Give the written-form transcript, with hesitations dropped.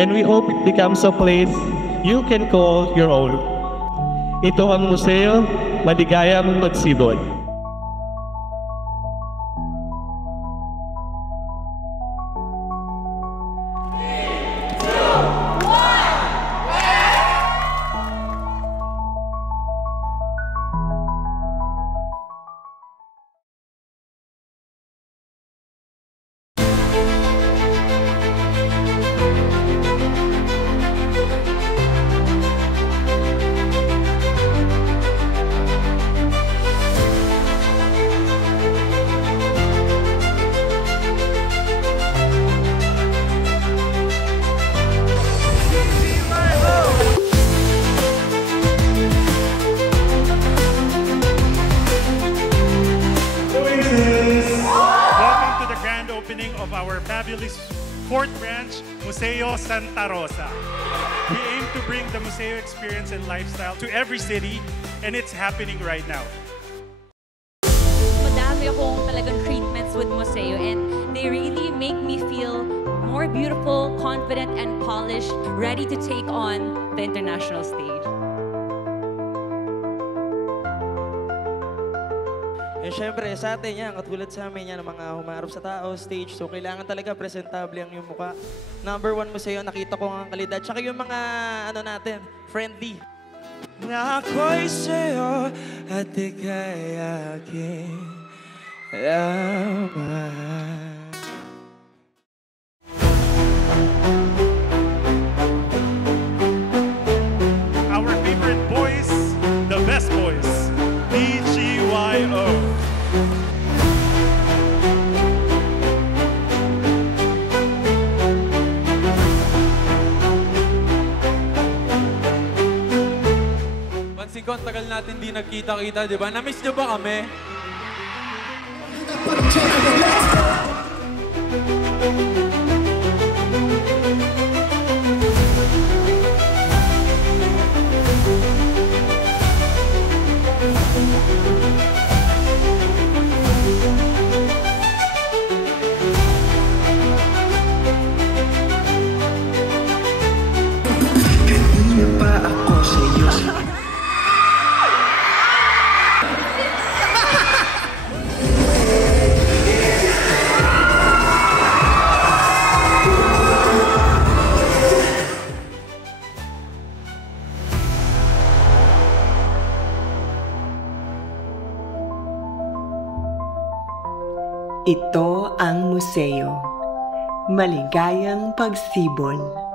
And we hope it becomes a place you can call your own. Ito ang museo, maligayang magsibol. Of our fabulous 4th branch, Museo Santa Rosa. We aim to bring the Museo experience and lifestyle to every city, and it's happening right now. Madami akong talagang treatments with Museo, and they really make me feel more beautiful, confident, and polished, ready to take on the international stage. And syempre, sa atin yan, katulad sa amin yan, ng mga humarap sa tao, stage, so kailangan talaga presentable ang yung mukha. Number 1 Museo, nakita ko ang kalidad. Tsaka yung mga, ano natin, friendly. Na ako'y sa'yo at ika'y aking laman. Our favorite boys, the best boys, BGYO. Pansin ko, ang tagal natin di nagkita-kita, di ba? Na-miss niyo ba kami? Ito ang museo. Maligayang pagsibol.